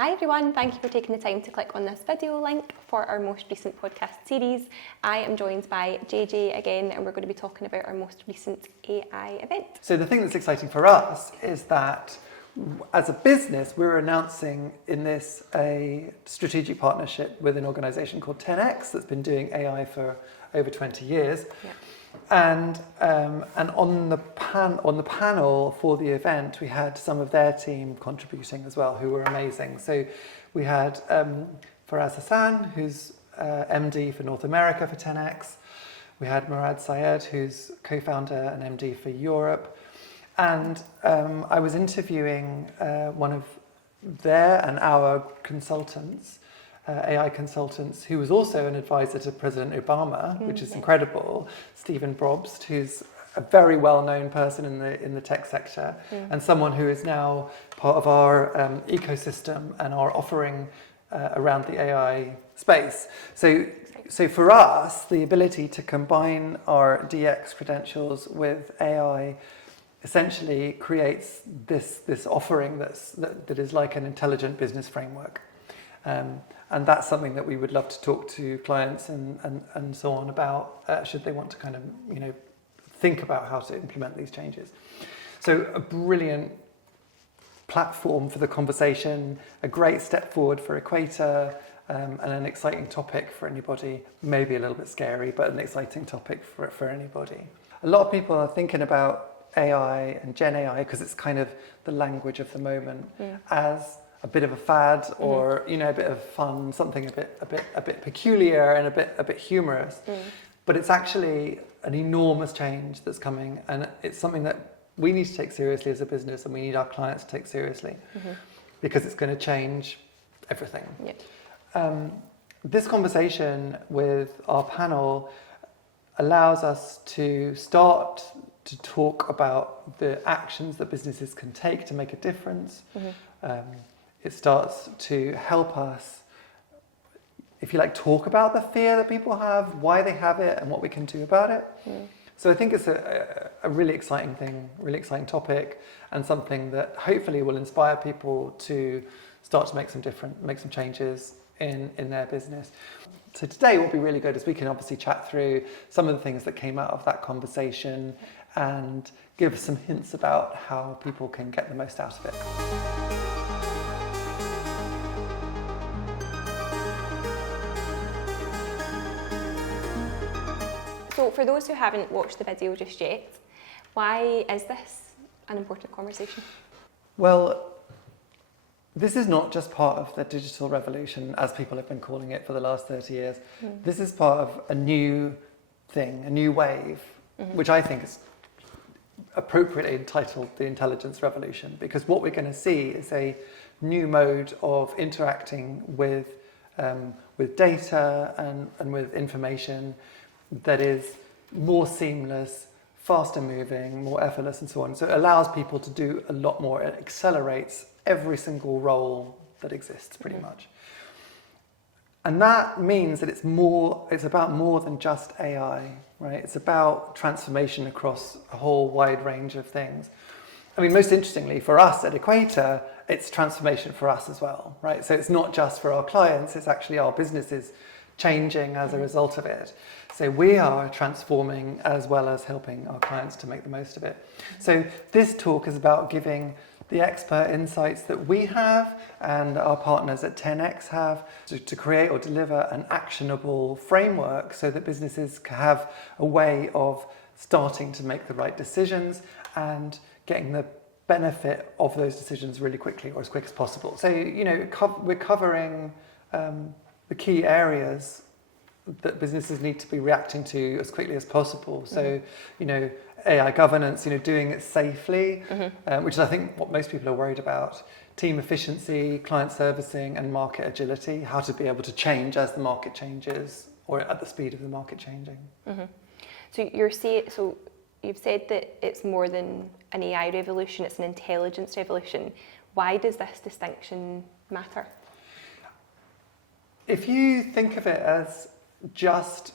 Hi everyone, thank you for taking the time to click on this video link for our most recent podcast series. I am joined by JJ again, and we're going to be talking about our most recent AI event. So the thing that's exciting for us is that as a business, we're announcing in this a strategic partnership with an organisation called TenX that's been doing AI for over 20 years. Yeah. And on the panel for the event, we had some of their team contributing as well, who were amazing. So we had Faraz Hasan, who's MD for North America for TenX. We had Murad, Syed, who's co-founder and MD for Europe. And I was interviewing one of their and our consultants, AI consultants, who was also an advisor to President Obama, which is incredible, Stephen Brobst, who's a very well-known person in the tech sector, and someone who is now part of our ecosystem and our offering around the AI space. So for us, the ability to combine our DX credentials with AI essentially creates this offering that is like an intelligent business framework. And that's something that we would love to talk to clients and so on about, should they want to kind of, think about how to implement these changes. So a brilliant platform for the conversation, a great step forward for Equator, and an exciting topic for anybody, maybe a little bit scary, but an exciting topic for anybody. A lot of people are thinking about AI and Gen AI because it's kind of the language of the moment as a bit of a fad, or a bit of fun, something a bit peculiar and a bit humorous. But it's actually an enormous change that's coming, and it's something that we need to take seriously as a business, and we need our clients to take seriously because it's going to change everything. Yeah. This conversation with our panel allows us to start to talk about the actions that businesses can take to make a difference. It starts to help us, if you like, talk about the fear that people have, why they have it, and what we can do about it. So I think it's a really exciting thing, really exciting topic, and something that hopefully will inspire people to start to make some changes in their business. So today what will be really good is we can obviously chat through some of the things that came out of that conversation and give some hints about how people can get the most out of it. So for those who haven't watched the video just yet, why is this an important conversation? Well, this is not just part of the digital revolution, as people have been calling it for the last 30 years. This is part of a new thing, a new wave, which I think is appropriately entitled the intelligence revolution, because what we're going to see is a new mode of interacting with data and with information that is more seamless, faster moving, more effortless, and so on. So it allows people to do a lot more. It accelerates every single role that exists, pretty much. And that means that it's about more than just AI, right? It's about transformation across a whole wide range of things. I mean, most interestingly for us at Equator, it's transformation for us as well, right? So it's not just for our clients, it's actually our businesses changing as a result of it. So we are transforming as well as helping our clients to make the most of it. So this talk is about giving the expert insights that we have and our partners at TenX have to create or deliver an actionable framework so that businesses have a way of starting to make the right decisions and getting the benefit of those decisions really quickly, or as quick as possible. So, we're covering the key areas that businesses need to be reacting to as quickly as possible. So, AI governance, doing it safely, which is, I think, what most people are worried about. Team efficiency, client servicing, and market agility, how to be able to change as the market changes or at the speed of the market changing. So you've said that it's more than an AI revolution, it's an intelligence revolution. Why does this distinction matter? If you think of it as just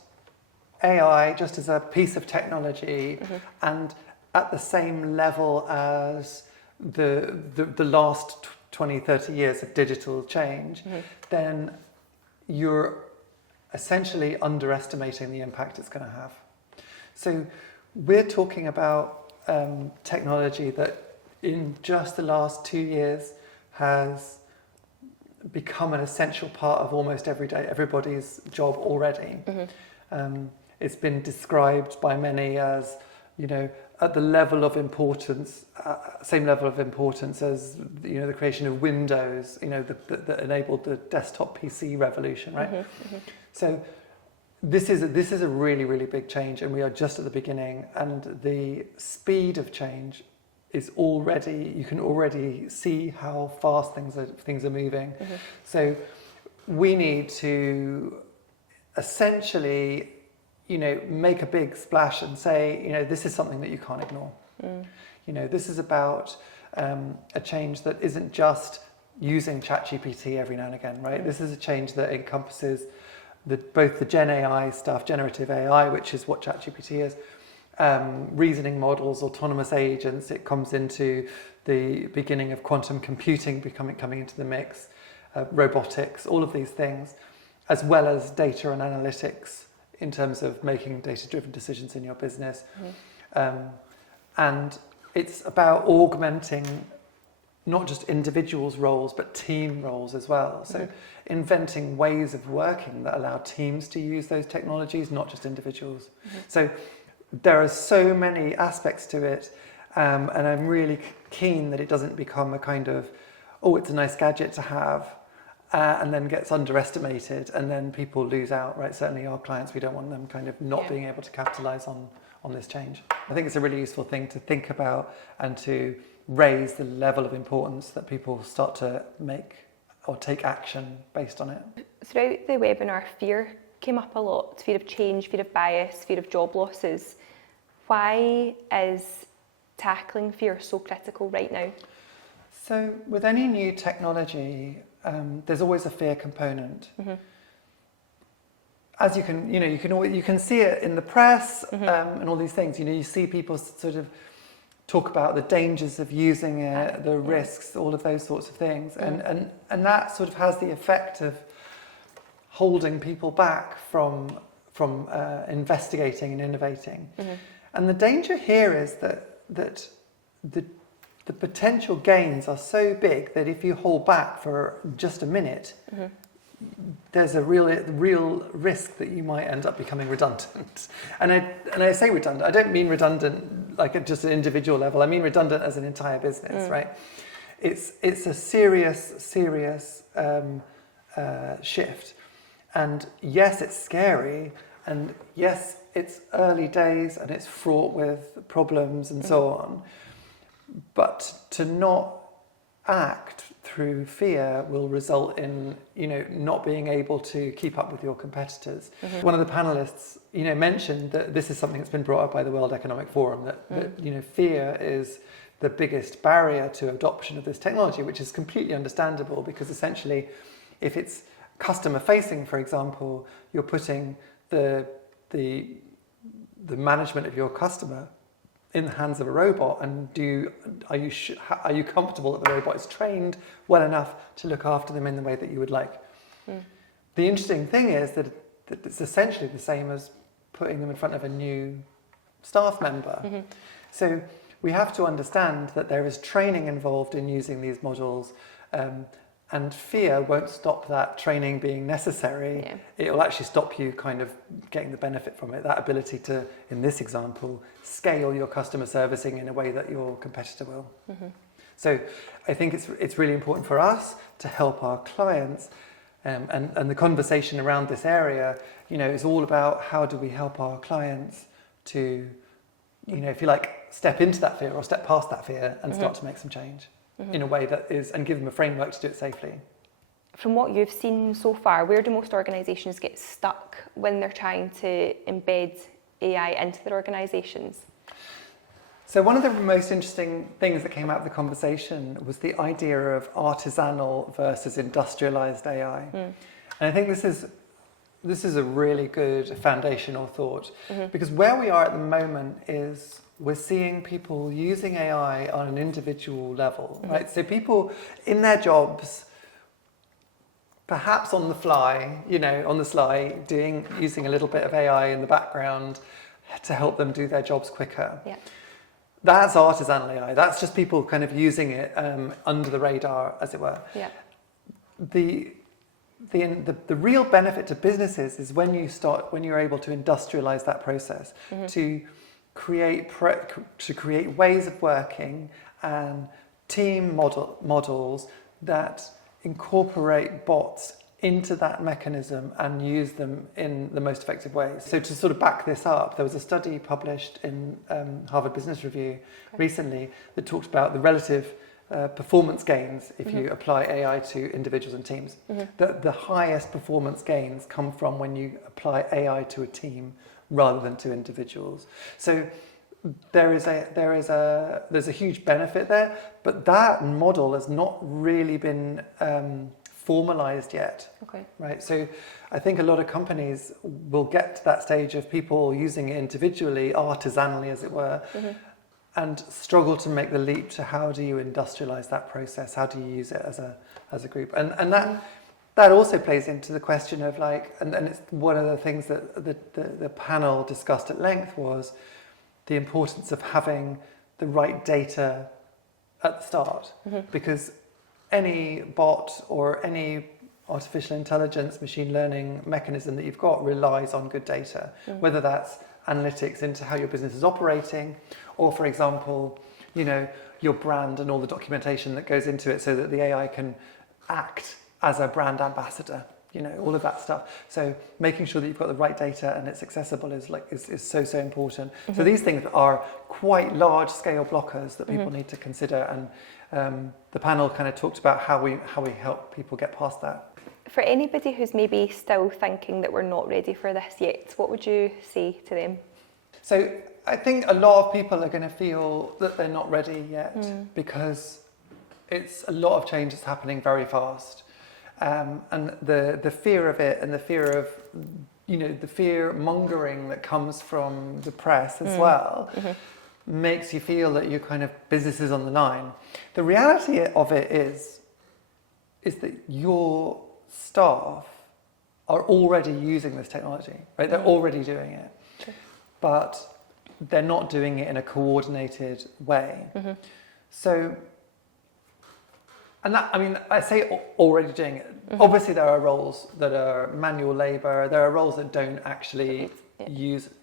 AI, just as a piece of technology, and at the same level as the last 20, 30 years of digital change, then you're essentially underestimating the impact it's going to have. So we're talking about technology that in just the last 2 years has become an essential part of almost everybody's job already. It's been described by many as, at the level of importance, same level of importance as the creation of Windows, that enabled the desktop PC revolution, right? So this is a really, really big change, and we are just at the beginning. And the speed of change is you can already see how fast things are moving. So we need to essentially make a big splash and say, this is something that you can't ignore. This is about a change that isn't just using ChatGPT every now and again, right? This is a change that encompasses both the Gen AI stuff, generative AI, which is what ChatGPT is, reasoning models, autonomous agents. It comes into the beginning of quantum computing coming into the mix, robotics, all of these things, as well as data and analytics, in terms of making data-driven decisions in your business. And it's about augmenting not just individuals' roles, but team roles as well. So inventing ways of working that allow teams to use those technologies, not just individuals. So there are so many aspects to it, and I'm really keen that it doesn't become a kind of, it's a nice gadget to have, and then gets underestimated, and then people lose out, right? Certainly our clients, we don't want them kind of not being able to capitalize on this change. I think it's a really useful thing to think about and to raise the level of importance that people start to make or take action based on it. Throughout the webinar, fear came up a lot. Fear of change, fear of bias, fear of job losses. Why is tackling fear so critical right now? So with any new technology, there's always a fear component. As you can see it in the press, and all these things. You see people sort of talk about the dangers of using it, the risks, all of those sorts of things, and that sort of has the effect of holding people back from investigating and innovating. And the danger here is that the potential gains are so big that if you hold back for just a minute, there's a real risk that you might end up becoming redundant. And I say redundant, I don't mean redundant like at just an individual level, I mean redundant as an entire business, right? It's a serious shift. And yes, it's scary, and yes, it's early days and it's fraught with problems and so on. But to not act through fear will result in, not being able to keep up with your competitors. One of the panelists, mentioned that this is something that's been brought up by the World Economic Forum, that fear is the biggest barrier to adoption of this technology, which is completely understandable, because essentially, if it's customer facing, for example, you're putting the management of your customer in the hands of a robot, and are you comfortable that the robot is trained well enough to look after them in the way that you would like? The interesting thing is that it's essentially the same as putting them in front of a new staff member. So we have to understand that there is training involved in using these models, and fear won't stop that training being necessary. It will actually stop you kind of getting the benefit from it, that ability to, in this example, scale your customer servicing in a way that your competitor will. So I think it's really important for us to help our clients, and the conversation around this area, is all about how do we help our clients to, if you like, step into that fear or step past that fear and start to make some change. In a way that is, and give them a framework to do it safely. From what you've seen so far, where do most organisations get stuck when they're trying to embed AI into their organisations? So one of the most interesting things that came out of the conversation was the idea of artisanal versus industrialised AI. And I think this is a really good foundational thought, because where we are at the moment is we're seeing people using AI on an individual level, right? So people in their jobs, perhaps on the fly, on the sly, using a little bit of AI in the background to help them do their jobs quicker. Yeah. That's artisanal AI. That's just people kind of using it under the radar, as it were. Yeah. The real benefit to businesses is when you're able to industrialize that process, to create ways of working and team models that incorporate bots into that mechanism and use them in the most effective ways. So to sort of back this up, there was a study published in Harvard Business Review recently that talked about the relative performance gains if you apply AI to individuals and teams. The highest performance gains come from when you apply AI to a team rather than to individuals. So there's a huge benefit there, but that model has not really been formalized yet. Okay. Right. So I think a lot of companies will get to that stage of people using it individually, artisanally, as it were, and struggle to make the leap to how do you industrialize that process? How do you use it as a group? And that also plays into the question of and it's one of the things that the panel discussed at length was the importance of having the right data at the start, because any bot or any artificial intelligence, machine learning mechanism that you've got relies on good data, whether that's analytics into how your business is operating, or for example, your brand and all the documentation that goes into it so that the AI can act as a brand ambassador, all of that stuff. So making sure that you've got the right data and it's accessible is so important. So these things are quite large scale blockers that people need to consider, and the panel kind of talked about how we help people get past that. For anybody who's maybe still thinking that we're not ready for this yet, what would you say to them? So I think a lot of people are going to feel that they're not ready yet because it's a lot of change is happening very fast. And the fear of it and the fear of, the fear mongering that comes from the press as well makes you feel that your kind of business is on the line. The reality of it is that your staff are already using this technology, right? They're already doing it, but they're not doing it in a coordinated way. So, and that, I say already doing it. Obviously, there are roles that are manual labor. There are roles that don't actually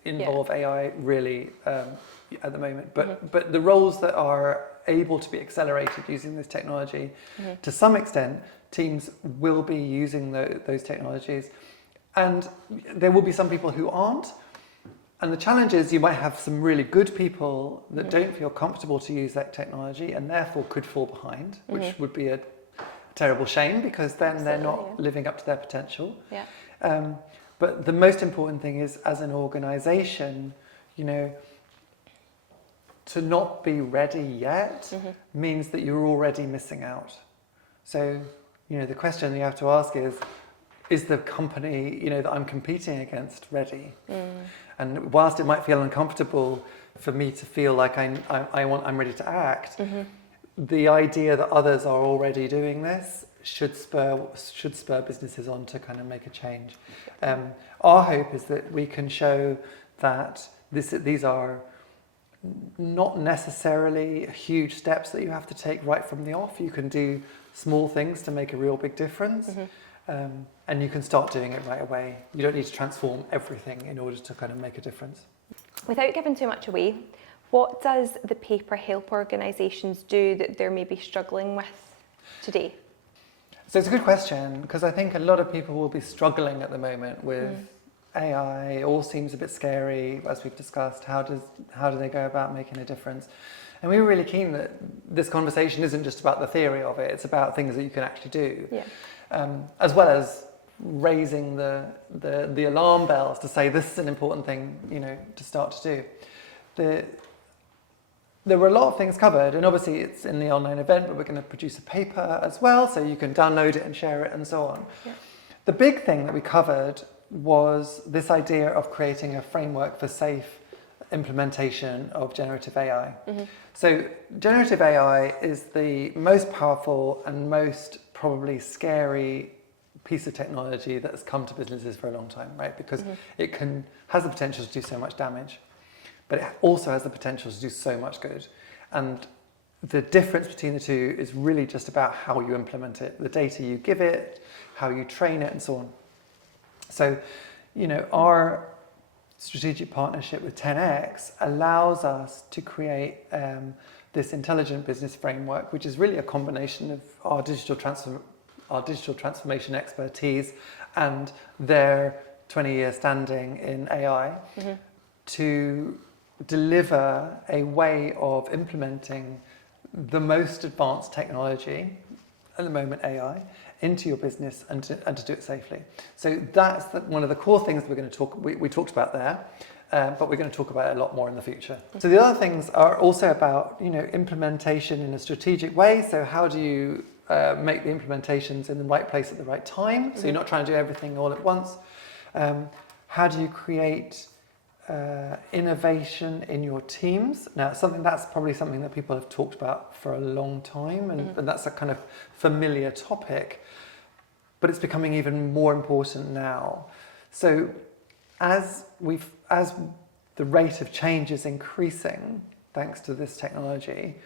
involve AI really at the moment. But the roles that are able to be accelerated using this technology, to some extent, teams will be using those technologies, and there will be some people who aren't. And the challenge is you might have some really good people that don't feel comfortable to use that technology and therefore could fall behind, which would be a terrible shame because then they're not living up to their potential. But the most important thing is, as an organization, to not be ready yet means that you're already missing out. So, the question you have to ask is the company, that I'm competing against ready? And whilst it might feel uncomfortable for me to feel like I'm ready to act, the idea that others are already doing this should spur businesses on to kind of make a change. Our hope is that we can show that these are not necessarily huge steps that you have to take right from the off. You can do small things to make a real big difference. And you can start doing it right away. You don't need to transform everything in order to kind of make a difference. Without giving too much away, what does the paper help organisations do that they're maybe struggling with today? So it's a good question, because I think a lot of people will be struggling at the moment with AI. It all seems a bit scary, as we've discussed. How do they go about making a difference? And we were really keen that this conversation isn't just about the theory of it, it's about things that you can actually do. As well as raising the alarm bells to say this is an important thing, to start to do. There were a lot of things covered, and obviously it's in the online event, but we're going to produce a paper as well, so you can download it and share it and so on. The big thing that we covered was this idea of creating a framework for safe implementation of generative AI. So generative AI is the most powerful and most probably scary piece of technology that has come to businesses for a long time, right? Because it has the potential to do so much damage, but it also has the potential to do so much good. And the difference between the two is really just about how you implement it, the data you give it, how you train it, and so on. So, our strategic partnership with TenX allows us to create this intelligent business framework, which is really a combination of our digital transformation expertise and their 20-year standing in AI to deliver a way of implementing the most advanced technology, at the moment AI, into your business and to do it safely. So that's one of the core things we're going to we talked about there, but we're going to talk about it a lot more in the future. So the other things are also about implementation in a strategic way. So how do you make the implementations in the right place at the right time? So you're not trying to do everything all at once. How do you create innovation in your teams? Now, that's probably something that people have talked about for a long time, and that's a kind of familiar topic, but it's becoming even more important now. So as the rate of change is increasing, thanks to this technology,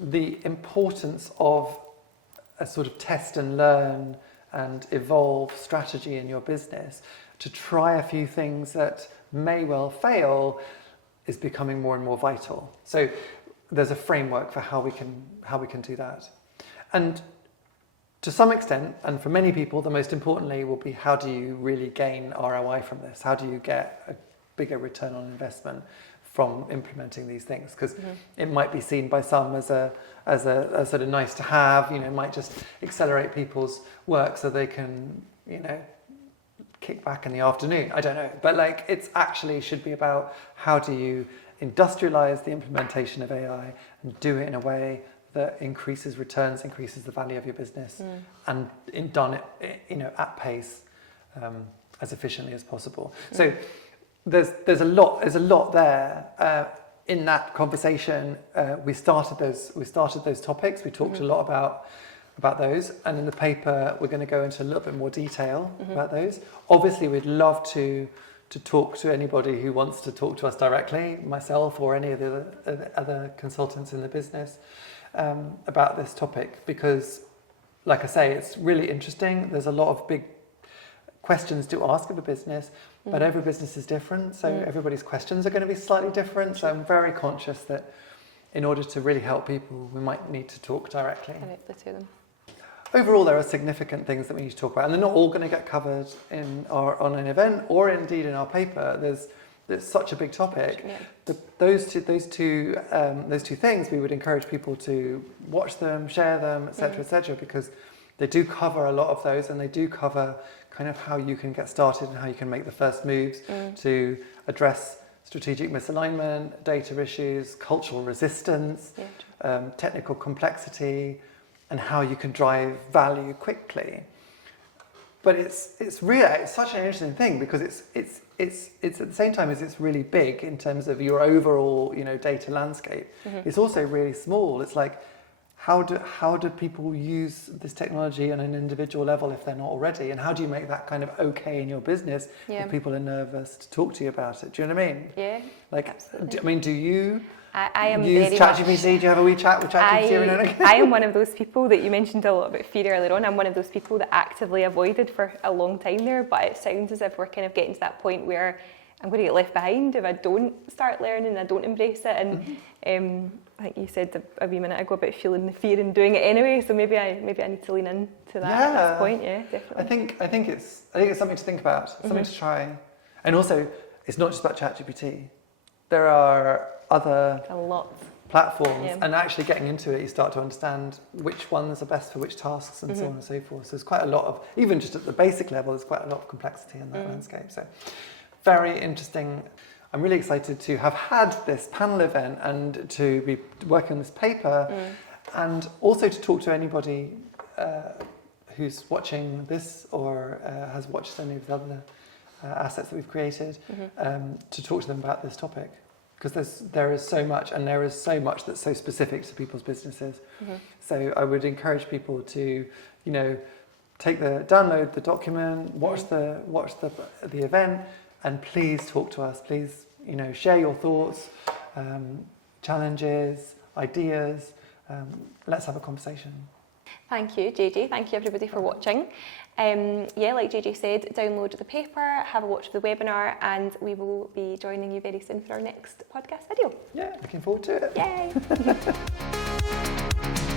the importance of a sort of test and learn and evolve strategy in your business to try a few things that may well fail is becoming more and more vital. So there's a framework for how we can do that. And to some extent, and for many people, the most importantly will be, how do you really gain ROI from this? How do you get a bigger return on investment from implementing these things? Because it might be seen by some as a sort of nice to have, it might just accelerate people's work so they can, kick back in the afternoon. I don't know. But it's actually should be about, how do you industrialize the implementation of AI and do it in a way that increases returns, increases the value of your business, and done it, at pace, as efficiently as possible. So there's a lot there. In that conversation, we started those topics. We talked a lot about those, and in the paper we're going to go into a little bit more detail about those. Obviously, we'd love to talk to anybody who wants to talk to us directly, myself or any of the other consultants in the business, about this topic, because, like I say, it's really interesting. There's a lot of big questions to ask of a business, but every business is different, so everybody's questions are going to be slightly different. So I'm very conscious that in order to really help people, we might need to talk directly to them. Overall, there are significant things that we need to talk about, and they're not all going to get covered in our online event or indeed in our paper. There's such a big topic. Yeah. Those two things, we would encourage people to watch them, share them, etc., because they do cover a lot of those, and they do cover kind of how you can get started and how you can make the first moves to address strategic misalignment, data issues, cultural resistance, technical complexity, and how you can drive value quickly. But it's such an interesting thing, because it's at the same time as it's really big in terms of your overall data landscape. It's also really small. It's like, how do people use this technology on an individual level if they're not already? And how do you make that kind of okay in your business if people are nervous to talk to you about it? Do you know what I mean? Yeah. Absolutely. Do you? I am use ChatGPT? Do you have a wee chat with ChatGPT every now and again? I am one of those people that you mentioned a lot about fear earlier on. I'm one of those people that actively avoided for a long time there, but it sounds as if we're kind of getting to that point where I'm going to get left behind if I don't start learning and I don't embrace it. And I think you said a wee minute ago about feeling the fear and doing it anyway. So maybe I need to lean into that at this point. Yeah, definitely. I think it's something to think about, something to try, and also it's not just about ChatGPT. There are other platforms, and actually getting into it, you start to understand which ones are best for which tasks and so on and so forth. So there's quite a lot of, even just at the basic level, there's quite a lot of complexity in that landscape. So very interesting. I'm really excited to have had this panel event and to be working on this paper, and also to talk to anybody who's watching this or has watched any of the other assets that we've created, to talk to them about this topic. because there is so much, and there is so much that's so specific to people's businesses. So I would encourage people to, download the document, watch the event, and please talk to us. Please, share your thoughts, challenges, ideas. Let's have a conversation. Thank you, JJ. Thank you, everybody, for watching. Like JJ said, download the paper, have a watch of the webinar, and we will be joining you very soon for our next podcast video. Yeah, looking forward to it. Yay!